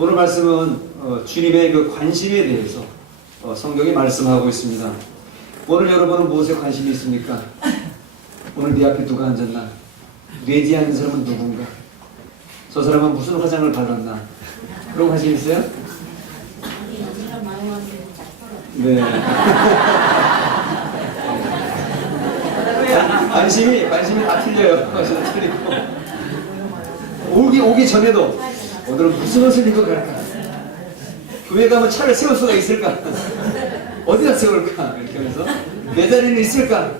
오늘 말씀은 주님의 그 관심에 대해서 성경이 말씀하고 있습니다. 오늘 여러분은 무엇에 관심이 있습니까? 오늘 네 앞에 누가 앉았나? 뇌지 않는 사람은 누군가? 저 사람은 무슨 화장을 발랐나? 그런 관심 있어요? 네. 관심이 다 틀려요. 관심이 틀리고. 오기 전에도 오늘은 무슨 옷을 입고 갈까? 교회 가면 차를 세울 수가 있을까? 어디다 세울까? 이렇게 하면서 내 자리는 있을까?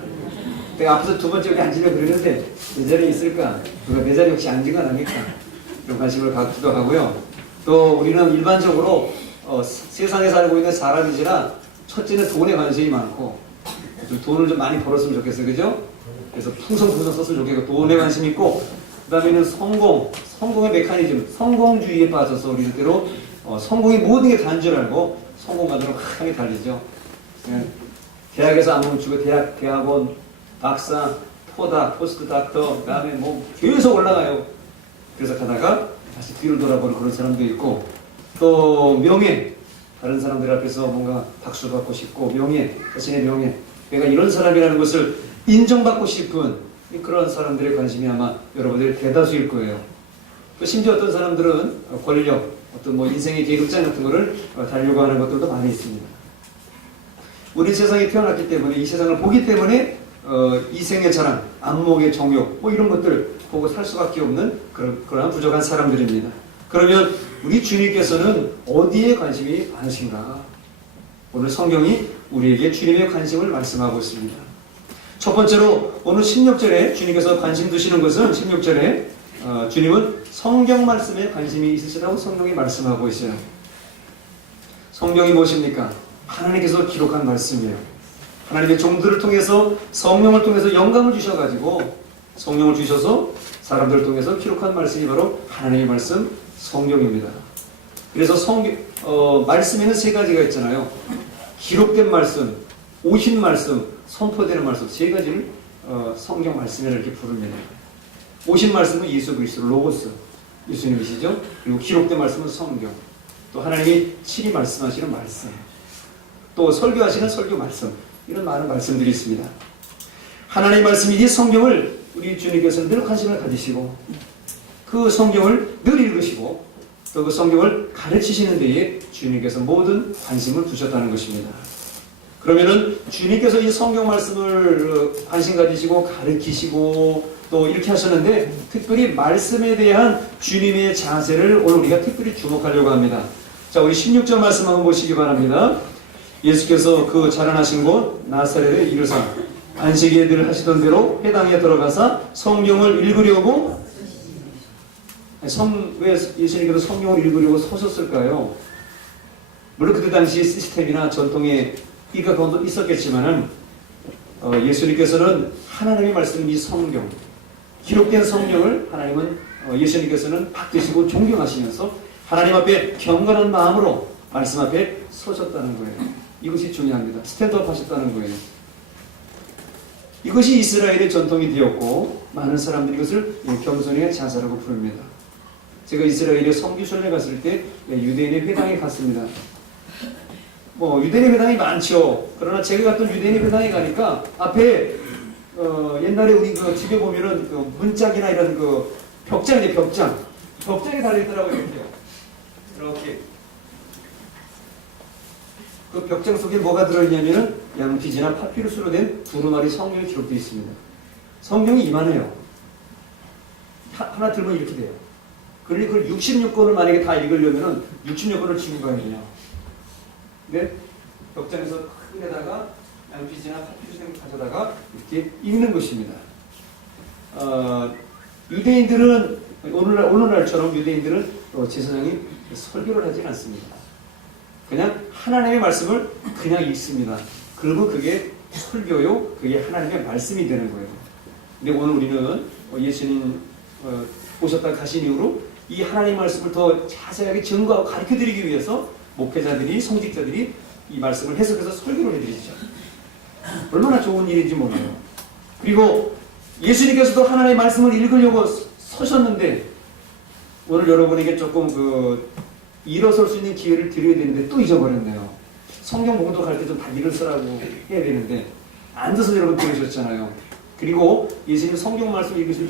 내가 앞에서 두 번째 여기 앉으려고 그러는데 내 자리에 있을까? 누가 내 자리 혹시 앉은 건 아닐까? 이런 관심을 갖기도 하고요. 또 우리는 일반적으로 세상에 살고 있는 사람이지라 첫째는 돈에 관심이 많고 좀 돈을 좀 많이 벌었으면 좋겠어요. 그죠? 그래서 풍성풍성 썼으면 좋겠고 돈에 관심이 있고 그 다음에는 성공의 메커니즘, 성공주의에 빠져서 우리 때로 성공이 모든 게 다인 줄 알고 성공가들은 강하게 달리죠. 대학에서 안 멈추고 대학원, 박사, 포닥, 포스트 닥터, 그 다음에 뭐 계속 올라가요. 그래서 가다가 다시 뒤로 돌아보는 그런 사람도 있고 또 명예, 다른 사람들 앞에서 뭔가 박수 받고 싶고 명예, 자신의 명예, 내가 이런 사람이라는 것을 인정받고 싶은 그런 사람들의 관심이 아마 여러분들의 대다수일 거예요. 또 심지어 어떤 사람들은 권력, 어떤 뭐 인생의 계급장 같은 거를 달려고 하는 것들도 많이 있습니다. 우리 세상에 태어났기 때문에 이 세상을 보기 때문에 이생의 자랑, 안목의 정욕 뭐 이런 것들 보고 살 수밖에 없는 그러한 부족한 사람들입니다. 그러면 우리 주님께서는 어디에 관심이 많으신가? 오늘 성경이 우리에게 주님의 관심을 말씀하고 있습니다. 첫 번째로 오늘 16절에 주님께서 관심 두시는 것은 16절에 주님은 성경 말씀에 관심이 있으시다고 성경이 말씀하고 있어요. 성경이 무엇입니까? 하나님께서 기록한 말씀이에요. 하나님의 종들을 통해서 성령을 통해서 영감을 주셔가지고 성령을 주셔서 사람들을 통해서 기록한 말씀이 바로 하나님의 말씀 성경입니다. 그래서 말씀에는 세 가지가 있잖아요. 기록된 말씀, 오신 말씀, 선포되는 말씀 세 가지를 성경 말씀이라 이렇게 부릅니다. 오신 말씀은 예수 그리스도 로고스 예수님이시죠. 그리고 기록된 말씀은 성경, 또 하나님이 친히 말씀하시는 말씀, 또 설교하시는 설교 말씀, 이런 많은 말씀들이 있습니다. 하나님의 말씀이 이 성경을 우리 주님께서는 늘 관심을 가지시고 그 성경을 늘 읽으시고 또 그 성경을 가르치시는 데에 주님께서 모든 관심을 두셨다는 것입니다. 그러면은 주님께서 이 성경 말씀을 관심 가지시고 가르치시고 또 이렇게 하셨는데 특별히 말씀에 대한 주님의 자세를 오늘 우리가 특별히 주목하려고 합니다. 자, 우리 16절 말씀 한번 보시기 바랍니다. 예수께서 그 자라나신 곳 나사렛에 이르사 안식일에 늘 하시던 대로 회당에 들어가사 성경을 읽으려고 왜 예수님께서 성경을 읽으려고 서셨을까요? 물론 그때 당시 시스템이나 전통에 이가 그것도 있었겠지만은 예수님께서는 하나님의 말씀 이 성경 기록된 성경을 하나님은 예수님께서는 받드시고 존경하시면서 하나님 앞에 경건한 마음으로 말씀 앞에 서셨다는 거예요. 이것이 중요합니다. 스탠드업 하셨다는 거예요. 이것이 이스라엘의 전통이 되었고 많은 사람들이 이것을 겸손의 자세라고 부릅니다. 제가 이스라엘의 성교순례 갔을 때 유대인의 회당에 갔습니다. 유대인의 회당이 많죠. 그러나 제가 갔던 유대인의 회당에 가니까 앞에 옛날에 우리 그 집에 보면은 그 문짝이나 이런 그 벽장이네 벽장에 달려있더라고요. 이렇게 그 벽장 속에 뭐가 들어있냐면은 양피지나 파피루스로 된 두루마리 성경이 기록되어 있습니다. 성경이 이만해요. 하나 들면 이렇게 돼요. 그러니 그걸 66권을 만약에 다 읽으려면은 66권을 쥐고 가야 돼요. 근데 벽장에서 큰 데다가 양피지나 파피루스를 가져다가 이렇게 읽는 것입니다. 유대인들은 오늘날처럼 유대인들은 제사장이 설교를 하진 않습니다. 그냥 하나님의 말씀을 그냥 읽습니다. 그리고 그게 설교요, 그게 하나님의 말씀이 되는 거예요. 근데 오늘 우리는 예수님 오셨다 가신 이후로 이 하나님의 말씀을 더 자세하게 증거하고 가르쳐드리기 위해서 목회자들이, 성직자들이 이 말씀을 해석해서 설교를 해드리죠. 얼마나 좋은 일인지 몰라요. 그리고 예수님께서도 하나님의 말씀을 읽으려고 서셨는데 오늘 여러분에게 조금 일어설 수 있는 기회를 드려야 되는데 또 잊어버렸네요. 성경 봉독할 때 좀 다 일어서라고 해야 되는데 앉아서 여러분 들으셨잖아요. 그리고 예수님 성경 말씀 읽으시고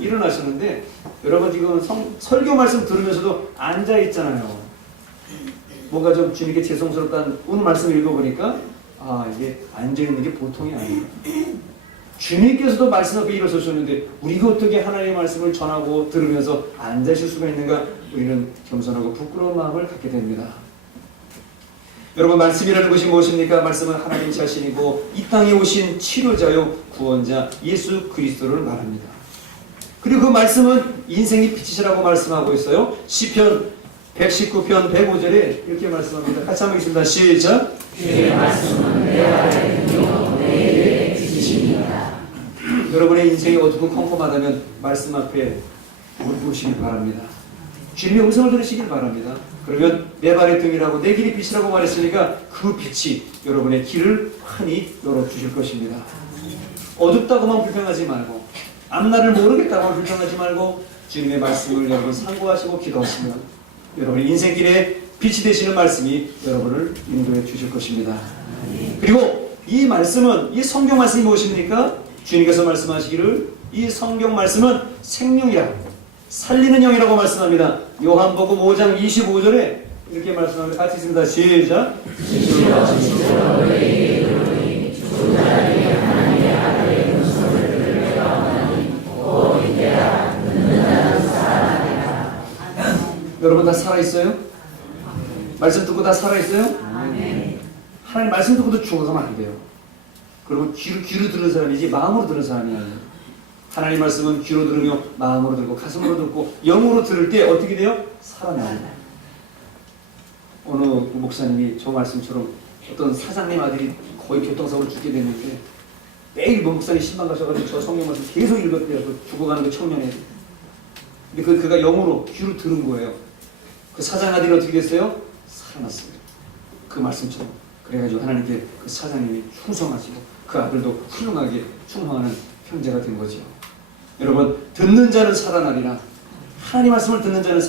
일어나셨는데 여러분 지금 설교 말씀 들으면서도 앉아 있잖아요. 뭔가 좀 주님께 죄송스럽다는 오늘 말씀 읽어보니까 이게 앉아 있는 게 보통이 아니에요. 주님께서도 말씀 앞에 일어서셨는데 우리가 어떻게 하나님의 말씀을 전하고 들으면서 앉아 있을 수가 있는가? 우리는 겸손하고 부끄러운 마음을 갖게 됩니다. 여러분, 말씀이라는 것이 무엇입니까? 말씀은 하나님 자신이고 이 땅에 오신 치료자요 구원자 예수 그리스도를 말합니다. 그리고 그 말씀은 인생의 빛이시라고 말씀하고 있어요. 시편 119편 105절에 이렇게 말씀합니다. 같이 한번 읽습니다. 시작. 주의 말씀은 내 발의 등이요 내 길의 빛이십니다. 여러분의 인생이 어둡고 컴컴하다면 말씀 앞에 모시길 바랍니다. 주님의 음성을 들으시길 바랍니다. 그러면 내 발의 등이라고 내 길이 빛이라고 말했으니까 그 빛이 여러분의 길을 환히 열어주실 것입니다. 어둡다고만 불평하지 말고 앞날을 모르겠다고만 불평하지 말고 주님의 말씀을 여러분 상고하시고 기도하시면 여러분의 인생길에 빛이 되시는 말씀이 여러분을 인도해 주실 것입니다. 그리고 이 말씀은, 이 성경 말씀이 무엇입니까? 주님께서 말씀하시기를 이 성경 말씀은 생명이라 살리는 영이라고 말씀합니다. 요한복음 5장 25절에 이렇게 말씀합니다. 같이 있습니다. 시작. 여러분 다 살아있어요? 말씀 듣고 다 살아있어요? 하나님 말씀 듣고도 죽어가면 안 돼요. 그리고 귀로 들은 사람이지 마음으로 들은 사람이 아니에요. 하나님 말씀은 귀로 들으며 마음으로 들고 가슴으로 듣고 영으로 들을 때 어떻게 돼요? 살아나요. 어느 목사님이 저 말씀처럼 어떤 사장님 아들이 거의 교통사고로 죽게 됐는데 매일 목사님 신방 가셔가지고 저 성경 말씀 계속 읽었대요. 그 죽어가는 그 청년에. 근데 그가 영으로 귀로 들은 거예요. 그 사장 아들이 어떻게 됐어요? 살아났어요. 그 말씀처럼. 그래가지고 하나님께 그 사장님이 충성하시고 그 아들도 훌륭하게 충성하는 형제가 된 거죠. 여러분, 듣는 자는 살아나리라. 하나님 말씀을 듣는 자는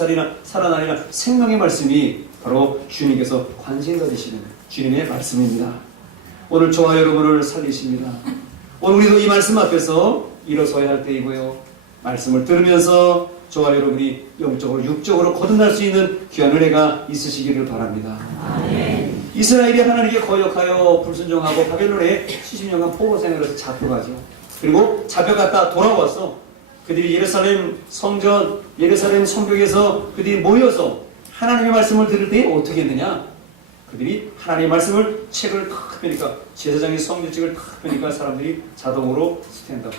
살아나리라. 생명의 말씀이 바로 주님께서 관심 가지시는 주님의 말씀입니다. 오늘 저와 여러분을 살리십니다. 오늘 우리도 이 말씀 앞에서 일어서야 할 때이고요. 말씀을 들으면서 저와 여러분이 영적으로 육적으로 거듭날 수 있는 귀한 은혜가 있으시기를 바랍니다. 아멘. 이스라엘이 하나님께 거역하여 불순종하고 바벨론에 70년간 포로 생활해서 잡혀가죠. 그리고 잡혀갔다 돌아왔어. 그들이 예루살렘 성전, 예루살렘 성벽에서 그들이 모여서 하나님의 말씀을 들을 때 어떻게 했느냐? 그들이 하나님의 말씀을 책을 탁 펴니까 제사장이 성경책을 탁 펴니까 사람들이 자동으로 스탠드업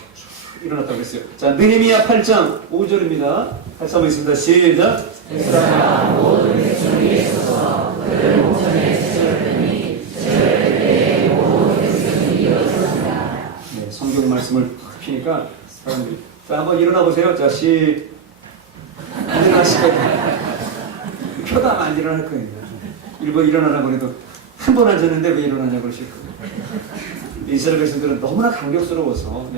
일어났다고 했어요. 자, 느헤미야 8장 5절입니다. 같이 한번 있습니다. 시작. 에스라가 모든 백성 위에 서서 그들 목전에 책을 펴니 저들의 모든 백성이 일어섰습니다. 네, 성경 말씀을 탁 펴니까 사람들이 자, 한번 일어나 보세요. 자, 일어나시고 펴다 하면 안 일어날 거예요. 일본 일어나라고 해도 한 번 앉았는데 왜 일어나냐고 그러실 거예요. 이스라엘 백성들은 너무나 감격스러워서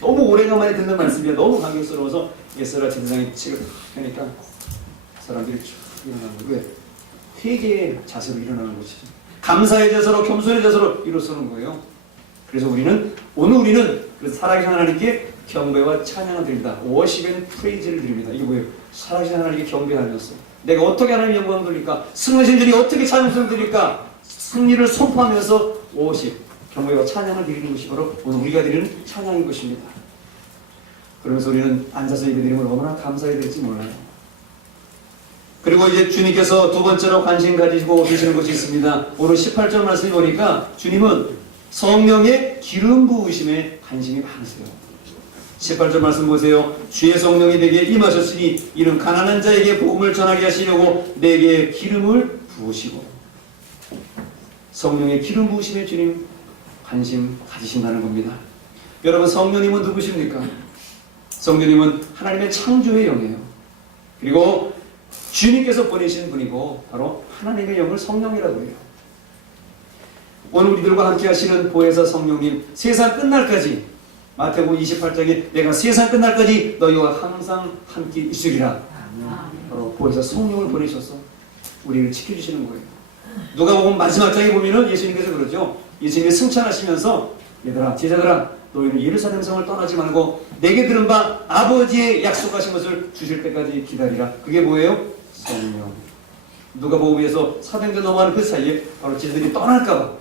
너무 오래간만에 듣는 말씀이야. 너무 감격스러워서 에스라 제사장이 책을 펴니까 사람들이 쭉 일어나는 거예요. 왜? 회개의 자세로 일어나는 것이죠. 감사의 자세로 겸손의 자세로 일어서는 거예요. 그래서 오늘 우리는 살아계신 하나님께 경배와 찬양을 드립니다. 워십 앤 프레이즈를 드립니다. 이게 뭐예요? 살아계신 하나님께 경배하면서 내가 어떻게 하나님 영광을 돌릴까? 승리하신 분이 어떻게 찬양을 드릴까? 승리를 선포하면서 워십, 경배와 찬양을 드리는 것이 바로 오늘 우리가 드리는 찬양인 것입니다. 그러면서 우리는 앉아서 예배드리면 얼마나 감사해야 될지 몰라요. 그리고 이제 주님께서 두 번째로 관심 가지고 계시는 것이 있습니다. 오늘 18절 말씀을 보니까 주님은 성령의 기름 부으심에 관심이 많으세요. 18절 말씀 보세요. 주의 성령이 내게 임하셨으니 이는 가난한 자에게 복음을 전하게 하시려고 내게 기름을 부으시고. 성령의 기름 부으심에 주님 관심 가지신다는 겁니다. 여러분, 성령님은 누구십니까? 성령님은 하나님의 창조의 영이에요. 그리고 주님께서 보내신 분이고 바로 하나님의 영을 성령이라고 해요. 오늘 우리들과 함께 하시는 보혜사 성령님, 세상 끝날까지 마태복음 28장에 내가 세상 끝날까지 너희와 항상 함께 있으리라. 바로 보혜사 성령을 보내셔서 우리를 지켜주시는 거예요. 누가복음 마지막 장에 보면은 예수님께서 그러죠. 예수님이 승천하시면서 얘들아, 제자들아, 너희는 예루살렘 성을 떠나지 말고 내게 들은 바 아버지의 약속하신 것을 주실 때까지 기다리라. 그게 뭐예요? 성령. 누가복음에서 사도행전 넘어가는 그 사이에 바로 제자들이 떠날까봐,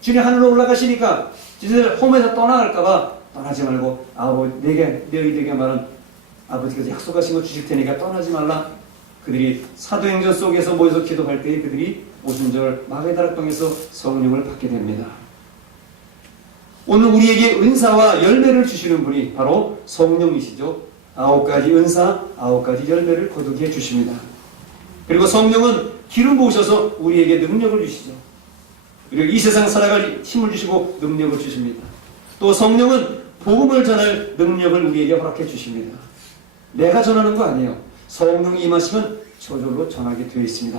주님 하늘로 올라가시니까 제자들 홈에서 떠나갈까봐 떠나지 말고 너희에게 말한 아버지께서 약속하신 거 주실 테니까 떠나지 말라. 그들이 사도행전 속에서 모여서 기도할 때에 그들이 오순절 마게다락방에서 성령을 받게 됩니다. 오늘 우리에게 은사와 열매를 주시는 분이 바로 성령이시죠. 9가지 은사, 9가지 열매를 거두게 해주십니다. 그리고 성령은 기름 부으셔서 우리에게 능력을 주시죠. 그리고 이 세상 살아갈 힘을 주시고 능력을 주십니다. 또 성령은 복음을 전할 능력을 우리에게 허락해 주십니다. 내가 전하는 거 아니에요. 성령이 임하시면 저절로 전하게 되어 있습니다.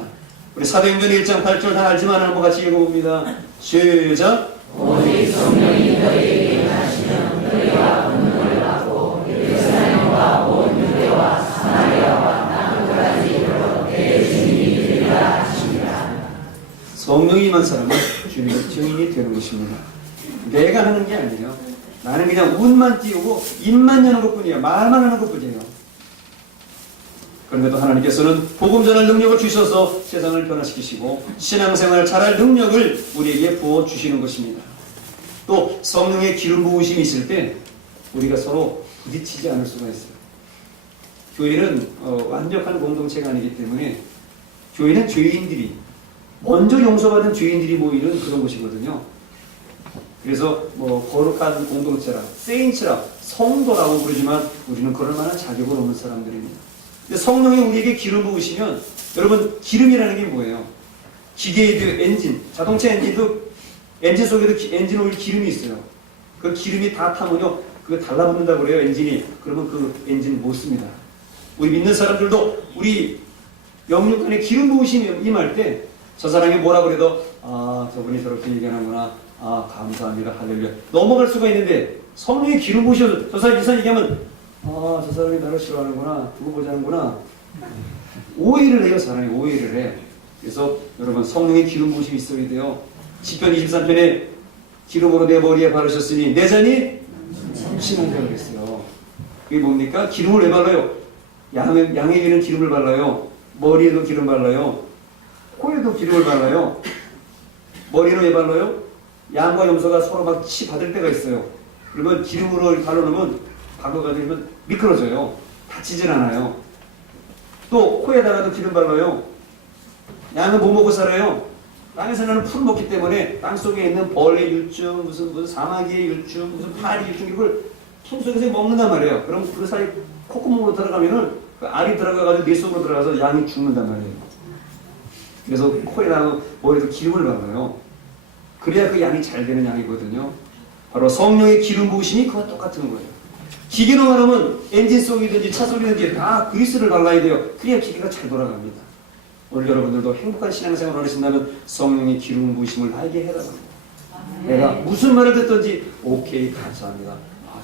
우리 사도행전 1장 8절 다 알지만 한번 같이 읽어봅니다. 시작. 오직 성령이 너희에게 임하시면 너희가 권능을 받고 예루살렘과 온 유대와 사마리아와 남쪽까지 이르러 내 주인이 되리라 하십니다. 성령이 임한 사람은 주님의 증인이 되는 것입니다. 내가 하는 게 아니에요. 나는 그냥 운만 띄우고 입만 여는 것뿐이에요. 말만 하는 것뿐이에요. 그런데도 하나님께서는 복음 전할 능력을 주셔서 세상을 변화시키시고 신앙생활 잘할 능력을 우리에게 부어주시는 것입니다. 또 성령의 기름 부으심이 있을 때 우리가 서로 부딪히지 않을 수가 있어요. 교회는 완벽한 공동체가 아니기 때문에 교회는 죄인들이 먼저 용서받은 죄인들이 모이는 그런 곳이거든요. 그래서 거룩한 공동체라, 세인츠라, 성도라고 부르지만 우리는 그럴 만한 자격은 없는 사람들입니다. 근데 성령이 우리에게 기름 부으시면, 여러분 기름이라는 게 뭐예요? 기계에도 엔진, 자동차 엔진도 엔진 속에도 엔진 오일 기름이 있어요. 그 기름이 다 타면요, 그거 달라붙는다고 그래요, 엔진이. 그러면 그 엔진 못 씁니다. 우리 믿는 사람들도 우리 영육간에 기름 부으심이 임할 때 저 사람이 뭐라 그래도 저분이 저렇게 얘기하는구나, 감사합니다, 할렐루야, 넘어갈 수가 있는데, 성령이 기름 부으셔서 저 사람이 이상 얘기하면 저 사람이 나를 싫어하는구나, 두고 보자는구나, 오해를 해요. 사람이 오해를 해. 그래서 여러분, 성령의 기름 부으심이 있어야 돼요. 시편 23편에 기름으로 내 머리에 바르셨으니 내 잔이 넘치는다고 그랬어요. 그게 뭡니까? 기름을 왜 발라요? 양에게는 기름을 발라요. 머리에도 기름 발라요. 코에도 기름을 발라요. 머리는 왜 발라요? 양과 염소가 서로 막 치 받을 때가 있어요. 그러면 기름으로 발라놓으면 박아가지고 미끄러져요. 다치질 않아요. 또 코에다가도 기름 발라요. 양은 뭐 먹고 살아요? 땅에서 나는 풀 먹기 때문에 땅 속에 있는 벌레 유충, 무슨 사마귀의 유충, 무슨 파리 유충, 이걸 풀 속에서 먹는단 말이에요. 그럼 그 사이 콧구멍으로 들어가면은 그 알이 들어가가지고 뇌 속으로 들어가서 양이 죽는단 말이에요. 그래서 코에다가 머리에도 기름을 발라요. 그래야 그 양이 잘 되는 양이거든요. 바로 성령의 기름 부으심이 그와 똑같은 거예요. 기계로 말하면 엔진 속이든지 차 속이든지 다 그리스를 발라야 돼요. 그래야 기계가 잘 돌아갑니다. 오늘 여러분들도 행복한 신앙생활을 하신다면 성령의 기름 부으심을 나에게 해달라고. 내가 무슨 말을 듣든지 오케이, 감사합니다.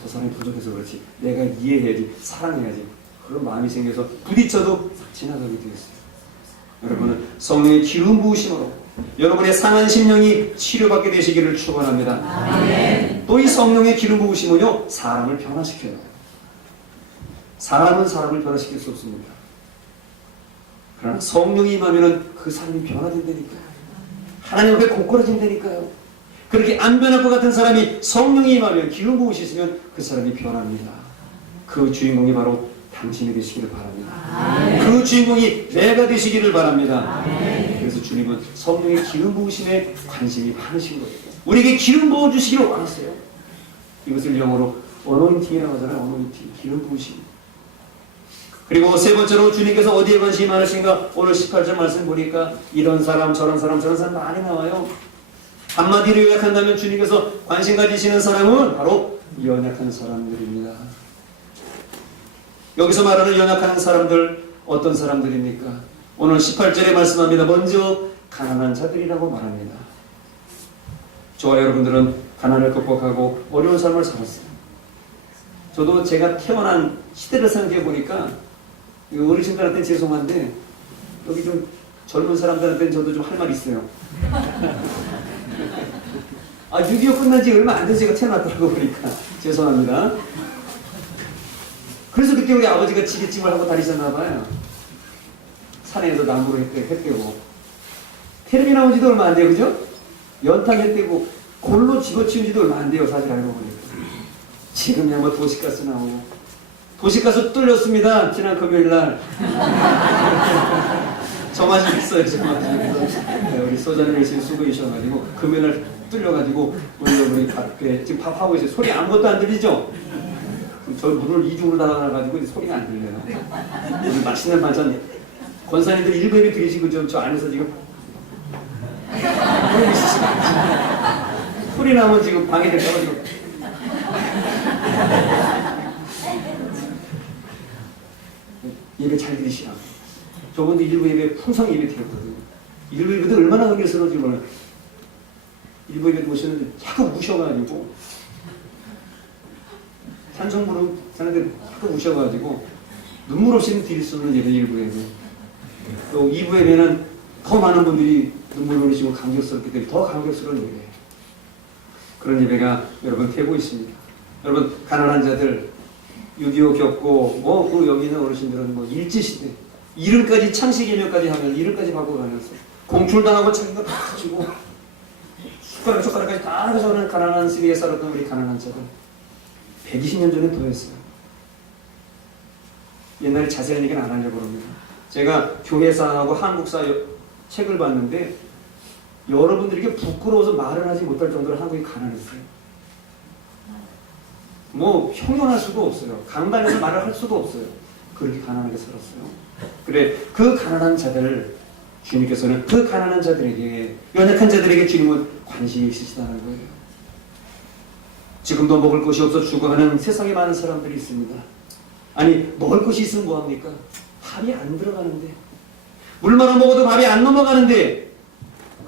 저 사람이 부족해서 그렇지, 내가 이해해야지, 사랑해야지, 그런 마음이 생겨서 부딪혀도 지나가게 되겠어요. 여러분은 성령의 기름 부으심으로 여러분의 상한 심령이 치료받게 되시기를 축원합니다. 또 이 성령의 기름 부으심은요, 사람을 변화시켜요. 사람은 사람을 변화시킬 수 없습니다. 그러나 성령이 임하면은 그 사람이 변화된다니까요. 하나님 앞에 고꾸라진다니까요. 그렇게 안 변할 것 같은 사람이 성령이 임하면, 기름 부으시면 그 사람이 변합니다. 그 주인공이 바로 당신이 되시기를 바랍니다. 그 주인공이 내가 되시기를 바랍니다. 그래서 주님은 성령의 기름 부으심에 관심이 많으신 거예요. 우리에게 기름 부어주시기를 원하세요. 이것을 영어로 어노인팅이라고 하잖아요. 어노인팅, 기름 부으심. 그리고 세 번째로 주님께서 어디에 관심이 많으신가? 오늘 18절 말씀 보니까 이런 사람 저런 사람 저런 사람 많이 나와요. 한마디로 요약한다면 주님께서 관심 가지시는 사람은 바로 연약한 사람들입니다. 여기서 말하는 연약한 사람들, 어떤 사람들입니까? 오늘 18절에 말씀합니다. 먼저 가난한 자들이라고 말합니다. 저와 여러분들은 가난을 극복하고 어려운 삶을 살았어요. 저도 제가 태어난 시대를 생각해 보니까 어르신들한테 죄송한데 여기 좀 젊은 사람들한테는 저도 좀 할 말 있어요. 6.25 끝난 지 얼마 안 돼서 제가 태어났더라고 보니까. 죄송합니다. 그래서 그때 우리 아버지가 지게찜을 하고 다니셨나봐요. 산에서 나무로 해 떼고. 텔레비 나온 지도 얼마 안 돼요, 그죠? 연탄 해 떼고, 골로 집어치운 지도 얼마 안 돼요, 사실 알고 보니까. 지금이야 뭐 도시가스 나오고. 도시가스 뚫렸습니다, 지난 금요일 날. 저 마시겠어요, 저 마시겠어요. 네, 우리 소장님 열심히 수고해주셔가지고, 금요일 날 뚫려가지고, 우리 앞에 지금 밥하고 있어요. 소리 아무것도 안 들리죠? 저 문을 이중으로 닫아놔가지고 소리가 안 들려요. 우리 맛있는 반찬, 권사님들 일부 예배 드리시고 저 안에서 지금 소리 나면 지금 방해될까봐 지금. 예배 잘 드리시라. 저번도 일부 예배 풍성 예배 드렸거든요. 일부 예배도 얼마나 흥겨스러운지 몰라요. 일부 예배 보시는데 자꾸 우셔가지고 찬송 부르는 사람들 자꾸 우셔가지고 눈물 없이는 드릴 수 없는 예배 일부 예배. 또 2부 예배는 더 많은 분들이 눈물 흘리시고 감격스럽기 때문에 더 감격스러운 예배. 그런 예배가 여러분 되고 있습니다. 여러분 가난한 자들 6.25 겪고 그 여기 있는 어르신들은 일제시대 이름까지 창씨개명까지 하면 이름까지 바꿔가면서 공출당하고 자기가 다 주고 숟가락까지 다 가져오는 가난한 시대에 살았던 우리 가난한 자들 120년 전에 더했어요. 옛날에 자세한 얘기는 안 하려고 합니다. 제가 교회사하고 한국사 책을 봤는데 여러분들에게 부끄러워서 말을 하지 못할 정도로 한국이 가난했어요. 형용할 수도 없어요. 강단에서 말을 할 수도 없어요. 그렇게 가난하게 살았어요. 그래, 그 가난한 자들 주님께서는 그 가난한 자들에게 연약한 자들에게 주님은 관심이 있으시다는 거예요. 지금도 먹을 것이 없어 죽어가는 세상에 많은 사람들이 있습니다. 아니 먹을 것이 있으면 뭐합니까? 밥이 안 들어가는데 물만 먹어도 밥이 안 넘어가는데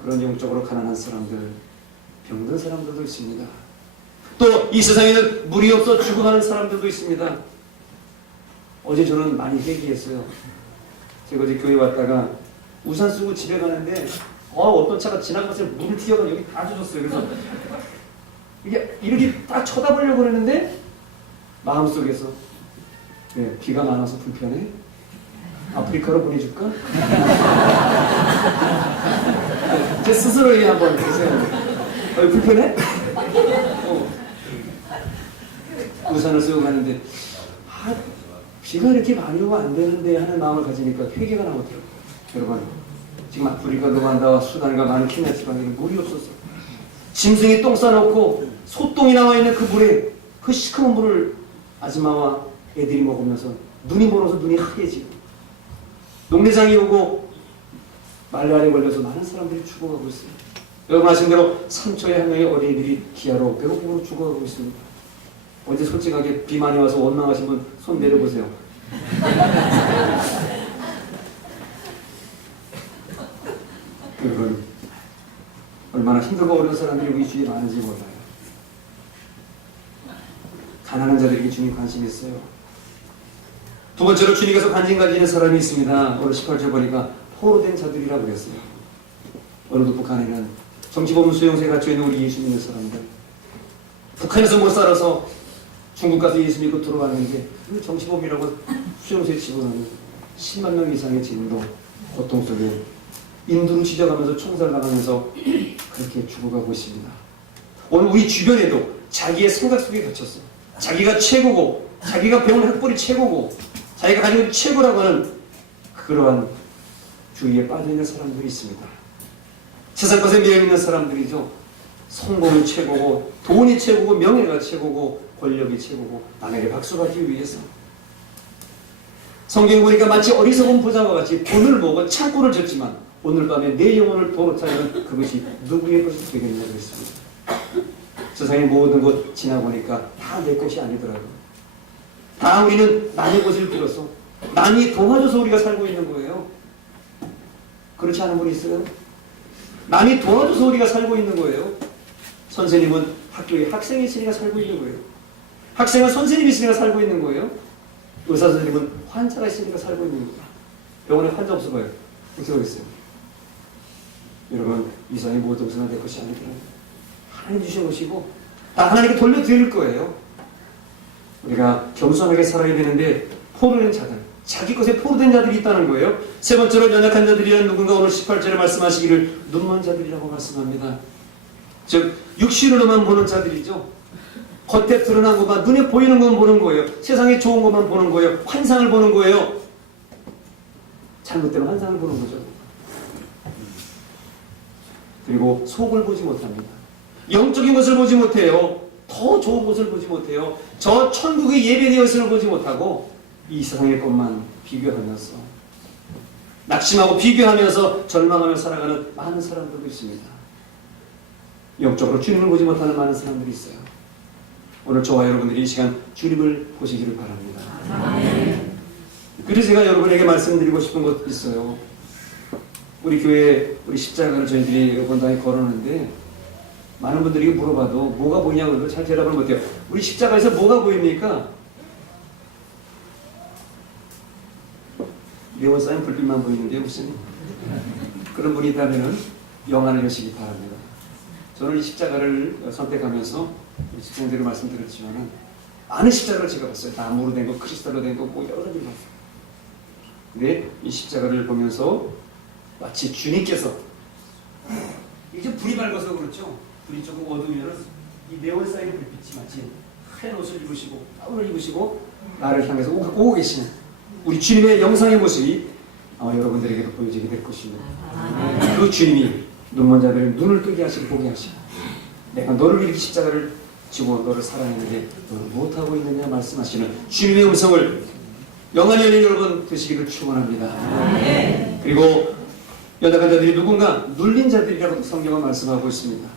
그런 영적으로 가난한 사람들, 병든 사람들도 있습니다. 또 이 세상에는 물이 없어 죽어가는 사람들도 있습니다. 어제 저는 많이 회개했어요. 제가 어제 교회 왔다가 우산 쓰고 집에 가는데 어떤 차가 지나가면서 물을 튀어가 여기 다 젖었어요. 그래서 이게 이렇게 딱 쳐다보려고 그러는데 마음속에서 비가 많아서 불편해? 아프리카로 보내줄까? 제 스스로에게 한번 보세요. 불편해? 우산을 쓰고 가는데 비가 이렇게 많이 오면 안 되는데 하는 마음을 가지니까 회개가 나오더라고요. 여러분 지금 아프리카 루안다와 수단과 많은 케냐 지방에 물이 없어서 짐승이 똥 싸놓고 소똥이 나와 있는 그 물에 그 시커먼 물을 아줌마와 애들이 먹으면서 눈이 멀어서 눈이 하얘지고 농대장이 오고 말라리아에 걸려서 많은 사람들이 죽어가고 있어요. 여러분 아신 대로 3초에 한 명의 어린이들이 기아로 배고픔으로 죽어가고 있습니다. 언제 솔직하게 비 많이 와서 원망하신 분 손 내려보세요. 여러분 얼마나 힘들고 어려운 사람들이 우리 주위에 많은지 몰라요. 가난한 자들에게 주님 관심이 있어요. 두 번째로 주님께서 관심 가지는 사람이 있습니다. 오늘 18절 보니까 포로된 자들이라고 그랬어요. 오늘도 북한에는 정치범 수용소에 갇혀있는 우리 예수 믿는 사람들, 북한에서 못 살아서 중국 가서 예수 믿고 들어왔는데 그 정치범이라고 수용소에 집어넣는 10만 명 이상의 진도 고통 속에 인두로 지져가면서 총살당하면서 그렇게 죽어가고 있습니다. 오늘 우리 주변에도 자기의 생각 속에 갇혔어. 자기가 최고고 자기가 배운 학벌이 최고고 자기가 가지고 있는 최고라고 하는 그러한 주의에 빠져있는 사람들이 있습니다. 세상 것에 매여 있는 사람들이죠. 성공이 최고고 돈이 최고고 명예가 최고고 권력이 최고고 남에게 박수받기 위해서 성경 보니까 마치 어리석은 부자와 같이 돈을 모으고 창고를 졌지만 오늘 밤에 내 영혼을 도로 차려는 그것이 누구의 것이 되겠냐고 했습니다. 세상의 모든 것 지나보니까 다 내 것이 아니더라고요. 다 우리는 남의 것을 들어서 남이 도와줘서 우리가 살고 있는 거예요. 그렇지 않은 분이 있어요? 남이 도와줘서 우리가 살고 있는 거예요. 선생님은 학교에 학생이 있으니까 살고 있는 거예요. 학생은 선생님이 있으니까 살고 있는 거예요. 의사 선생님은 환자가 있으니까 살고 있는 거예요. 병원에 환자 없어 봐요. 어떻게 하겠어요? 여러분 이 세상의 모든 것은 내 것이 아니더라. 하나님 주신 것이고 다 하나님께 돌려드릴 거예요. 우리가 겸손하게 살아야 되는데 포로된 자들, 자기 것에 포로된 자들이 있다는 거예요. 세 번째로 연약한 자들이란 누군가 오늘 18절에 말씀하시기를 눈먼 자들이라고 말씀합니다. 즉 육신으로만 보는 자들이죠. 겉에 드러난 것만, 눈에 보이는 건 보는 거예요. 세상에 좋은 것만 보는 거예요. 환상을 보는 거예요. 잘못된 환상을 보는 거죠. 그리고 속을 보지 못합니다. 영적인 것을 보지 못해요. 더 좋은 것을 보지 못해요. 저 천국의 예배의 것을 보지 못하고 이 세상의 것만 비교하면서 낙심하고 비교하면서 절망하며 살아가는 많은 사람들도 있습니다. 영적으로 주님을 보지 못하는 많은 사람들이 있어요. 오늘 저와 여러분들이 이 시간 주님을 보시기를 바랍니다. 그래서 제가 여러분에게 말씀드리고 싶은 것 있어요. 우리 교회 우리 십자가를 저희들이 여러 번 다 걸었는데 많은 분들이 물어봐도 뭐가 보이냐고 잘 대답을 못해요. 우리 십자가에서 뭐가 보입니까? 네온 쌓인 불빛만 보이는데 무슨 그런 분이 있다면 영안을 여시기 바랍니다. 저는 이 십자가를 선택하면서 직장대로 말씀드렸지만 많은 십자가를 제가 봤어요. 나무로 된 거, 크리스탈로 된 거, 뭐 여러 가지 봤어요. 근데 이 십자가를 보면서 마치 주님께서 이제 불이 밝아서 그렇죠. 불이 조금 어두우면 이 네온 쌓인 불빛이 마치 하얀 옷을 입으시고 가운을 입으시고 나를 향해서 오고 계시는 우리 주님의 영상의 모습이 여러분들에게도 보여지게 될 것입니다. 그 주님이 눈먼 자들을 눈을 뜨게 하시고 보게 하시고 내가 너를 이렇게 십자가를 지고 너를 사랑했는데 너는 무엇하고 있느냐 말씀하시는 주님의 음성을 영원히 열린 여러분 되시기를 축원합니다. 그리고 연약한 자들이 누군가 눌린 자들이라고 성경은 말씀하고 있습니다.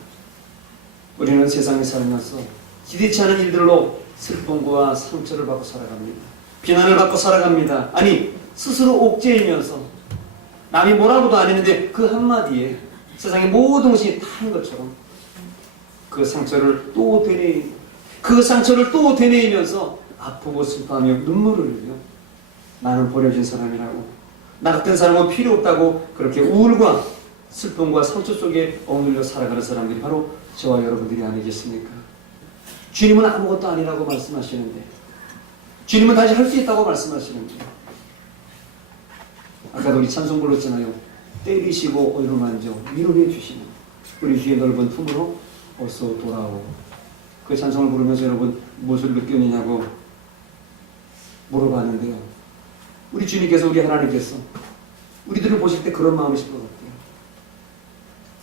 우리는 세상에 살면서 기대치 않은 일들로 슬픔과 상처를 받고 살아갑니다. 비난을 받고 살아갑니다. 아니 스스로 옥죄이면서 남이 뭐라고도 안 했는데 그 한마디에 세상의 모든 것이 타는 것처럼 그 상처를 또 되뇌이고 그 상처를 또 되뇌이면서 아프고 슬퍼하며 눈물을 흘려 나는 버려진 사람이라고 나 같은 사람은 필요 없다고 그렇게 우울과 슬픔과 상처 속에 억눌려 살아가는 사람들이 바로 저와 여러분들이 아니겠습니까? 주님은 아무것도 아니라고 말씀하시는데 주님은 다시 할 수 있다고 말씀하시는데 아까도 우리 찬송 불렀잖아요. 때리시고 어루만져 위로해 주시는 우리 주의 넓은 품으로 어서 돌아오. 그 찬송을 부르면서 여러분 무엇을 느꼈느냐고 물어봤는데요. 우리 주님께서 우리 하나님께서 우리들을 보실 때 그런 마음이실 것 같아요.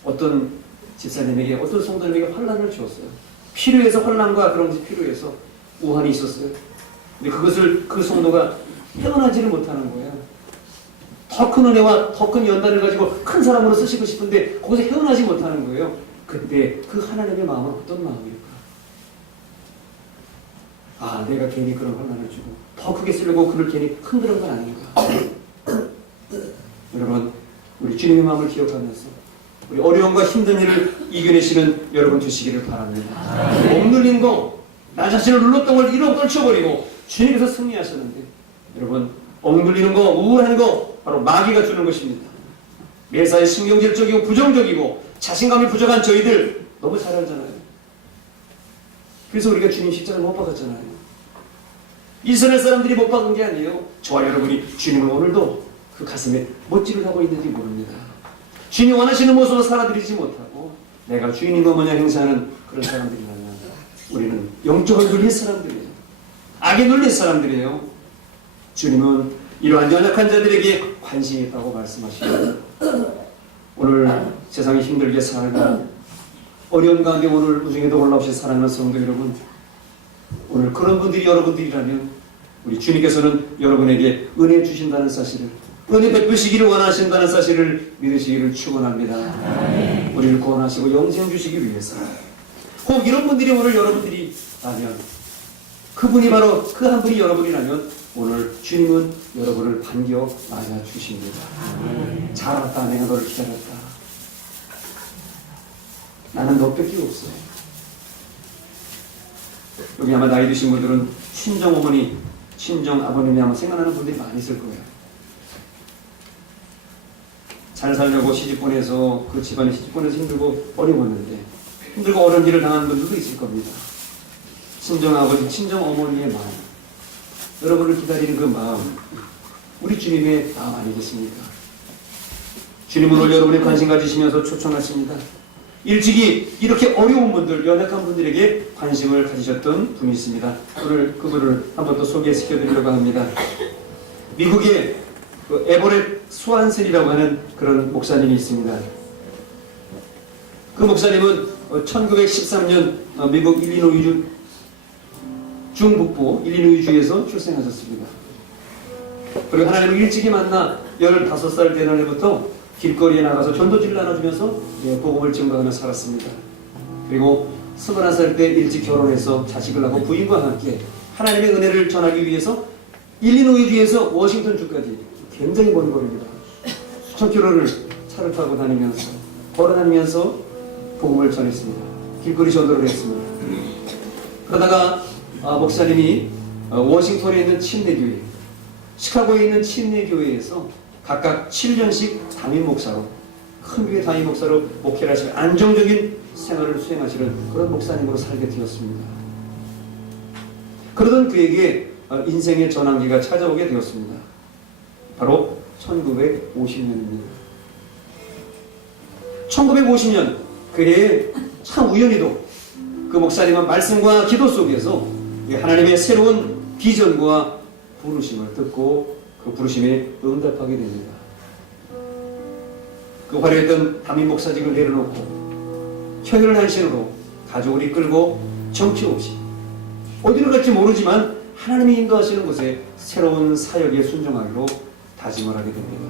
어떤 집사님에게 어떤 성도님에게 환난을 주었어요. 필요해서 환난과 그런 것이 필요해서 우환이 있었어요. 근데 그것을 그 성도가 헤어나지를 못하는 거예요. 더 큰 은혜와 더 큰 연단을 가지고 큰 사람으로 쓰시고 싶은데 거기서 헤어나지 못하는 거예요. 그때 그 하나님의 마음은 어떤 마음일까? 아, 내가 괜히 그런 환난을 주고 더 크게 쓰려고 그를 괜히 흔드는 건 아닌가? 여러분, 우리 주님의 마음을 기억하면서 우리 어려움과 힘든 일을 이겨내시는 여러분 되시기를 바랍니다. 억눌린 거, 나 자신을 눌렀던 걸 이러 떨쳐버리고 주님께서 승리하셨는데 여러분, 억눌리는 거, 우울한 거 바로 마귀가 주는 것입니다. 매사에 신경질적이고 부정적이고 자신감이 부족한 저희들 너무 잘 알잖아요. 그래서 우리가 주님 십자가를 못 박았잖아요. 이스라엘 사람들이 못 박은 게 아니에요. 저와 여러분이 주님을 오늘도 그 가슴에 못질을 하고 있는지 모릅니다. 주님이 원하시는 모습으로 살아드리지 못하고 내가 주인인 뭐냐 행사하는 그런 사람들이라면 우리는 영적으로 눌린 사람들이에요. 악에 눌린 사람들이에요. 주님은 이러한 연약한 자들에게 관심이 있다고 말씀하시고 오늘 세상이 힘들게 살고 어려운 가운데 오늘 우중에도 올라오신 사랑하는 성도 여러분, 오늘 그런 분들이 여러분들이라면 우리 주님께서는 여러분에게 은혜 주신다는 사실을, 은혜 베푸시기를 원하신다는 사실을 믿으시기를 축원합니다. 우리를 구원하시고 영생 주시기 위해서 꼭 이런 분들이 오늘 여러분들이라면 그분이 바로 그 한 분이 여러분이라면 오늘 주님은 여러분을 반겨 맞아 주십니다. 잘 왔다, 내가 너를 기다렸다. 나는 너밖에 없어. 여기 아마 나이 드신 분들은 친정 어머니, 친정 아버님이 아마 생각나는 분들이 많이 있을 거예요. 잘 살려고 시집 보내서 그 집안이 시집 보내서 힘들고 어려웠는데 힘들고 어려운 일을 당하는 분들도 있을 겁니다. 친정아버지, 친정어머니의 마음, 여러분을 기다리는 그 마음, 우리 주님의 마음 아니겠습니까? 주님은 오늘 여러분의 관심 가지시면서 초청하십니다. 일찍이 이렇게 어려운 분들, 연약한 분들에게 관심을 가지셨던 분이 있습니다. 오늘 그분을 한 번 더 소개시켜 드리려고 합니다. 미국의 그 에버렛 수완슨이라고 하는 그런 목사님이 있습니다. 그 목사님은 1913년 미국 일리노이주 중북부 일리노이주에서 출생하셨습니다. 그리고 하나님을 일찍이 만나 15살 되는 해부터 길거리에 나가서 전도지를 나눠주면서 복음을 증거하며 살았습니다. 그리고 21살 때 일찍 결혼해서 자식을 낳고 부인과 함께 하나님의 은혜를 전하기 위해서 일리노이주에서 워싱턴주까지 굉장히 먼 거리입니다. 수천 킬로를 차를 타고 다니면서 걸어 다니면서 복음을 전했습니다. 길거리 전도를 했습니다. 그러다가 목사님이 워싱턴에 있는 침례교회, 시카고에 있는 침례교회에서 각각 7년씩 담임 목사로, 큰 교회 담임 목사로 목회를 하시며 안정적인 생활을 수행하시는 그런 목사님으로 살게 되었습니다. 그러던 그에게 인생의 전환기가 찾아오게 되었습니다. 바로 1950년입니다. 1950년 그해에 참 우연히도 그 목사님은 말씀과 기도 속에서 하나님의 새로운 비전과 부르심을 듣고 그 부르심에 응답하게 됩니다. 그 화려했던 담임 목사직을 내려놓고 현혈한신으로 가족을 이끌고 정치 없이 어디로 갈지 모르지만 하나님이 인도하시는 곳에 새로운 사역에 순종하기로 다짐을 하게 됩니다.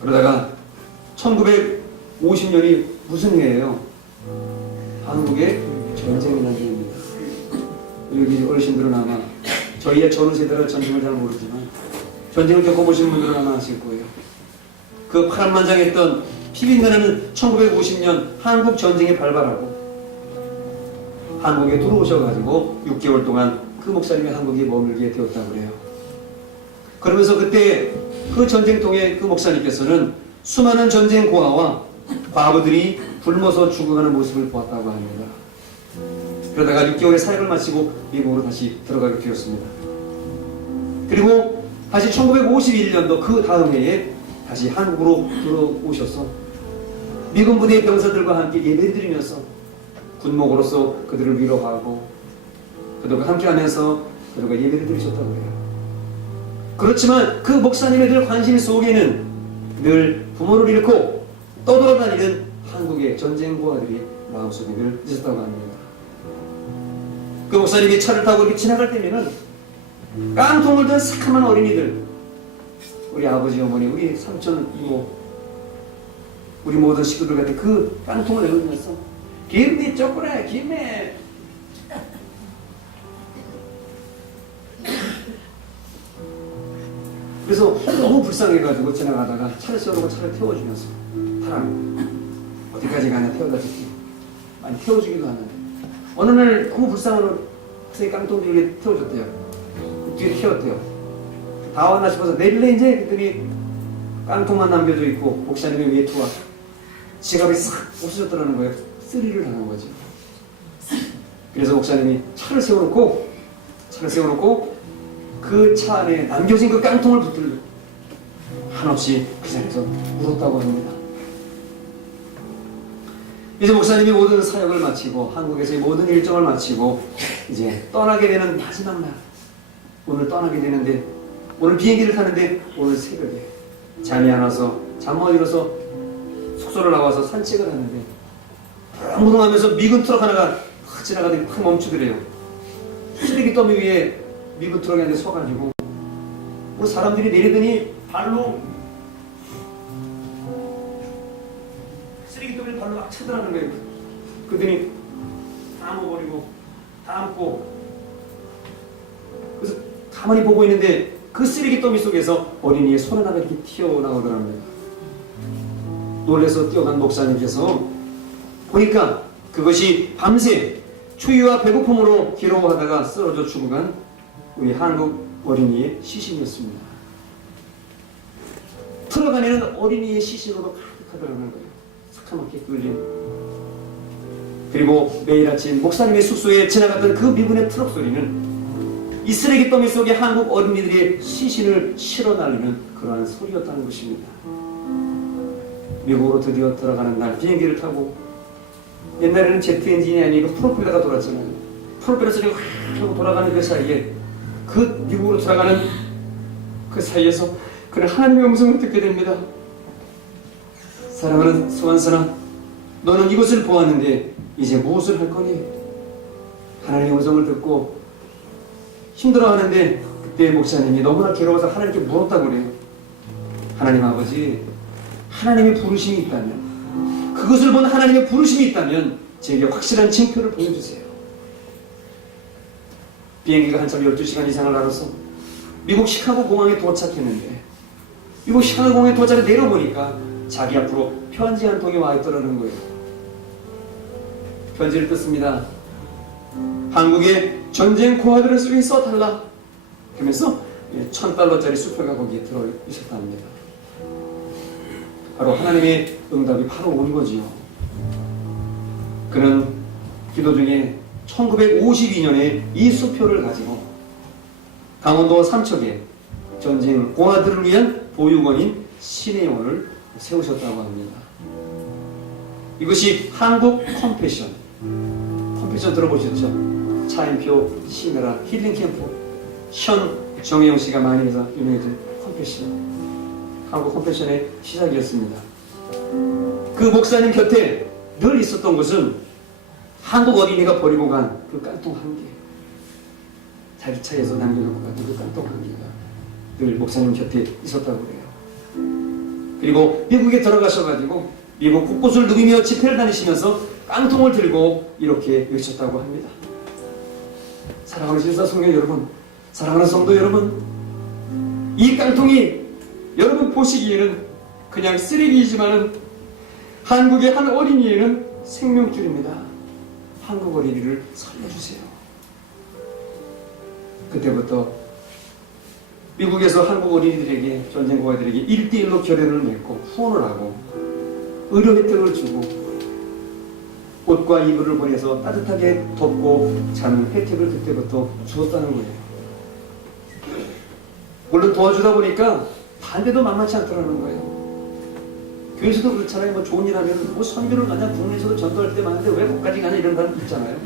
그러다가 1950년이 무슨 해예요? 한국의 전쟁이 난 해입니다. 여기 어르신들은 아마 저희의 전후 세대라 전쟁을 잘 모르지만 전쟁을 겪어보신 분들은 아마 아실 거예요. 그 파란만장했던 피빈나는 1950년 한국 전쟁이 발발하고 한국에 들어오셔가지고 6개월 동안 그 목사님이 한국에 머물게 되었다고 그래요. 그러면서 그때 그 전쟁통에 그 목사님께서는 수많은 전쟁 고아와 과부들이 굶어서 죽어가는 모습을 보았다고 합니다. 그러다가 6개월의 사역을 마치고 미국으로 다시 들어가게 되었습니다. 그리고 다시 1951년도 그 다음 해에 다시 한국으로 들어오셔서 미군 부대의 병사들과 함께 예배를 드리면서 군목으로서 그들을 위로하고 그들과 함께하면서 그들과 예배를 드리셨다고 해요. 그렇지만 그 목사님의 늘 관심 속에는 늘 부모를 잃고 떠돌아다니는 한국의 전쟁 고아들이 마음속에 늘 있었다고 합니다. 그 목사님이 차를 타고 이렇게 지나갈 때면은 깡통을 든 새카만 어린이들, 우리 아버지, 어머니, 우리 삼촌, 이모, 우리 모든 식구들 같은 그 깡통을 내밀면서 김니 쪼그래 김에 그래서 너무 불쌍해가지고 지나가다가 차를 세우고 차를 태워주면서 타랑 어디까지 가냐 태워다 줄게. 아니 태워주기도 하는데 어느 날 너무 불쌍한 학생이 깡통 뒤에 태워줬대요. 뒤에 태웠대요. 다 왔나 싶어서 내릴래 이제 그랬더니 깡통만 남겨져 있고 목사님이 위에 투와 지갑이 싹 없어졌더라는 거예요. 쓰리를 하는 거죠. 그래서 목사님이 차를 세워놓고 그 차 안에 남겨진 그 깡통을 붙들고 한없이 그 자리에서 울었다고 합니다. 이제 목사님이 모든 사역을 마치고 한국에서의 모든 일정을 마치고 이제 떠나게 되는 마지막 날, 오늘 떠나게 되는데 오늘 비행기를 타는데 오늘 새벽에 잠이 안 와서 잠 못 일어서 숙소를 나와서 산책을 하는데 부릉부릉하면서 미군 트럭 하나가 지나가더니 팍 멈추더래요. 쓰레기 더미 위에 미군 트럭이 한대 서가지고 우리 사람들이 내리더니 발로 쓰레기 더미를 발로 막 차더라는 거예요. 그러더니 다 먹어버리고 다 먹고 그래서 가만히 보고 있는데 그 쓰레기 더미 속에서 어린이의 손 하나가 이렇게 튀어나오더라는 거예요. 놀라서 뛰어간 목사님께서 보니까 그것이 밤새 추위와 배고픔으로 괴로워하다가 쓰러져 죽어간 우리 한국 어린이의 시신이었습니다. 트럭 안에는 어린이의 시신으로 가득하더라는 거예요. 새카맣게 끌린. 그리고 매일 아침 목사님의 숙소에 지나갔던 그 미군의 트럭 소리는 이 쓰레기 더미 속에 한국 어린이들의 시신을 실어 날리는 그러한 소리였다는 것입니다. 미국으로 드디어 들어가는 날 비행기를 타고, 옛날에는 제트 엔진이 아니고 프로펠러가 돌았잖아요. 프로펠러 소리가 확 하고 돌아가는 그 사이에, 그 미국으로 들어가는 그 사이에서 그는 하나님의 음성을 듣게 됩니다. 사랑하는 소환선아, 너는 이곳을 보았는데 이제 무엇을 할 거니? 하나님의 음성을 듣고 힘들어하는데, 그때 목사님이 너무나 괴로워서 하나님께 물었다고 그래요. 하나님 아버지, 하나님의 부르심이 있다면, 그것을 본 하나님의 부르심이 있다면 제게 확실한 징표를 보여주세요. 비행기가 한참 12시간 이상을 날아서 미국 시카고 공항에 도착했는데, 미국 시카고 공항에 도착해 내려보니까 자기 앞으로 편지 한 통이 와 있더라는 거예요. 편지를 뜯습니다. 한국의 전쟁 고아들을 속에 써달라. 그러면서 $1,000짜리 수표가 거기에 들어있었답니다. 바로 하나님의 응답이 바로 온 거지요. 그는 기도 중에 1952년에 이 수표를 가지고 강원도 삼척에 전쟁 고아들을 위한 보육원인 신혜원을 세우셨다고 합니다. 이것이 한국 컴패션. 컴패션 들어보셨죠? 차인표, 시메라, 힐링캠프, 션 정혜영 씨가 많이 해서 유명해진 컴패션. 한국 컴패션의 시작이었습니다. 그 목사님 곁에 늘 있었던 것은 한국 어린이가 버리고 간 그 깡통 한 개, 자기 차에서 남겨놓고 간 그 깡통 한 개가 늘 목사님 곁에 있었다고 그래요. 그리고 미국에 들어가셔가지고 미국 곳곳을 누비며 집회를 다니시면서 깡통을 들고 이렇게 외쳤다고 합니다. 사랑하는 신사 성령 여러분, 사랑하는 성도 여러분, 이 깡통이 여러분 보시기에는 그냥 쓰레기이지만은 한국의 한 어린이에는 생명줄입니다. 한국 어린이를 살려주세요. 그때부터 미국에서 한국 어린이들에게, 전쟁 고아들에게 1대1로 결연을 맺고 후원을 하고 의료 혜택을 주고 옷과 이불을 보내서 따뜻하게 덮고 자는 혜택을 그때부터 주었다는 거예요. 물론 도와주다 보니까 반대도 만만치 않더라는 거예요. 교회에서도 그렇잖아요. 뭐 좋은 일 하면 뭐 선교를 가냐, 국내에서도 전도할 때 많은데 왜 거기까지 가냐 이런 사람 있잖아요.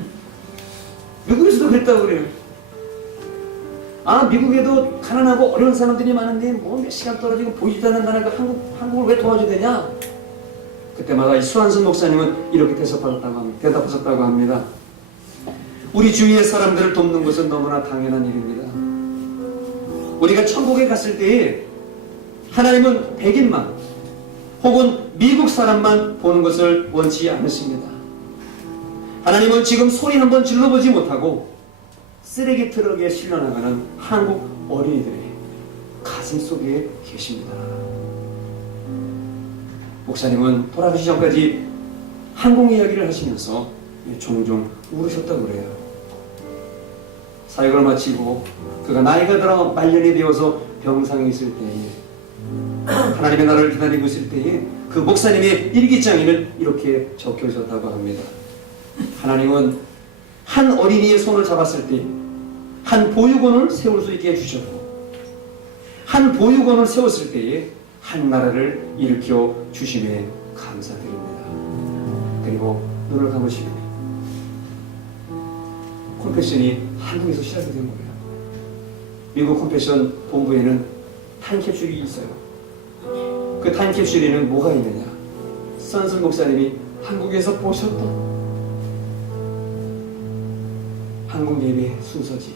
미국에서도 그랬다고 그래요. 아, 미국에도 가난하고 어려운 사람들이 많은데 뭐 몇 시간 떨어지고 보이지도 않는 나라가 한국을 왜 도와줘야 되냐? 그때마다 이 수한선 목사님은 이렇게 대답하셨다고 합니다. 우리 주위의 사람들을 돕는 것은 너무나 당연한 일입니다. 우리가 천국에 갔을 때에 하나님은 백인만 혹은 미국 사람만 보는 것을 원치 않으십니다. 하나님은 지금 소리 한번 질러보지 못하고 쓰레기 트럭에 실려나가는 한국 어린이들의 가슴 속에 계십니다. 목사님은 돌아가시기 전까지 한국 이야기를 하시면서 종종 울으셨다고 그래요. 사역을 마치고 그가 나이가 들어 말년이 되어서 병상에 있을 때에, 하나님의 나라를 기다리고 있을 때에 그 목사님의 일기장에는 이렇게 적혀 있었다고 합니다. 하나님은 한 어린이의 손을 잡았을 때 한 보육원을 세울 수 있게 해주셨고, 한 보육원을 세웠을 때에 한 나라를 일으켜 주심에 감사드립니다. 그리고 눈을 감으시고 컴패션이 한국에서 시작이 된 거예요. 미국 컴패션 본부에는 타임캡슐이 있어요. 그 타임캡슐에는 뭐가 있느냐? 선슨 목사님이 한국에서 보셨던 한국 예배 순서지,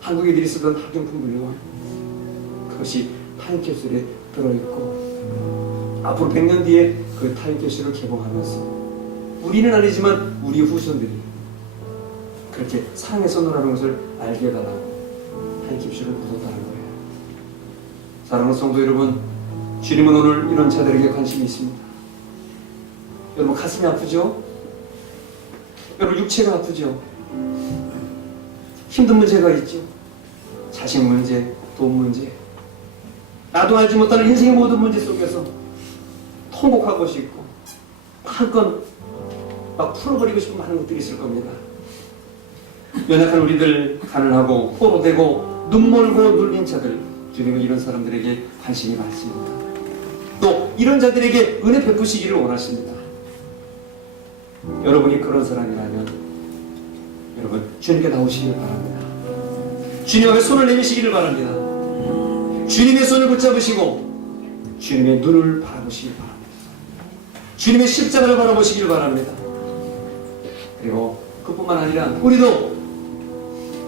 한국 애들이 쓰던 학용품 물론 그것이 타임캡슐에 들어있고, 앞으로 100년 뒤에 그 타임캡슐을 개봉하면서 우리는 아니지만 우리 후손들이 그렇게 사랑의 선언하는 것을 알게 해달라고 타임캡슐을 묻었다는 거예요. 사랑하는 성도 여러분, 주님은 오늘 이런 자들에게 관심이 있습니다. 여러분 가슴이 아프죠? 여러분 육체가 아프죠? 힘든 문제가 있죠? 자식 문제, 돈 문제. 나도 알지 못하는 인생의 모든 문제 속에서 통곡하고 싶고 한건 막 풀어버리고 싶은 많은 것들이 있을 겁니다. 연약한 우리들, 가난하고 포로되고 눈멀고 눌린 자들, 주님은 이런 사람들에게 관심이 많습니다. 또 이런 자들에게 은혜 베푸시기를 원하십니다. 여러분이 그런 사람이라면 여러분 주님께 나오시기를 바랍니다. 주님 앞에 손을 내미시기를 바랍니다. 주님의 손을 붙잡으시고 주님의 눈을 바라보시길 바랍니다. 주님의 십자가를 바라보시길 바랍니다. 그리고 그뿐만 아니라 우리도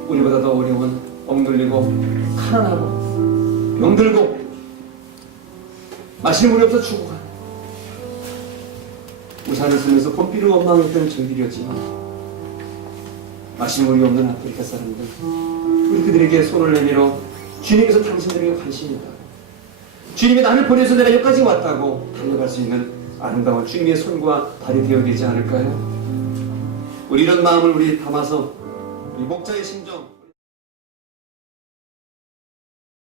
우리보다 더 어려운, 억눌리고 가난하고 병들고 마시는 물이 없어 죽어가는 우리 삶을 살면서 봄비를 원망했던 저희들이었지만 마시는 물이 없는 아프리카 사람들, 우리 그들에게 손을 내밀어 주님께서 당신들에게 관심이 있다고, 주님이 나를 보내서 내가 여기까지 왔다고 달려갈 수 있는 아름다운 주님의 손과 발이 되어야 되지 않을까요? 우리 이런 마음을 우리 담아서 이 목자의 심정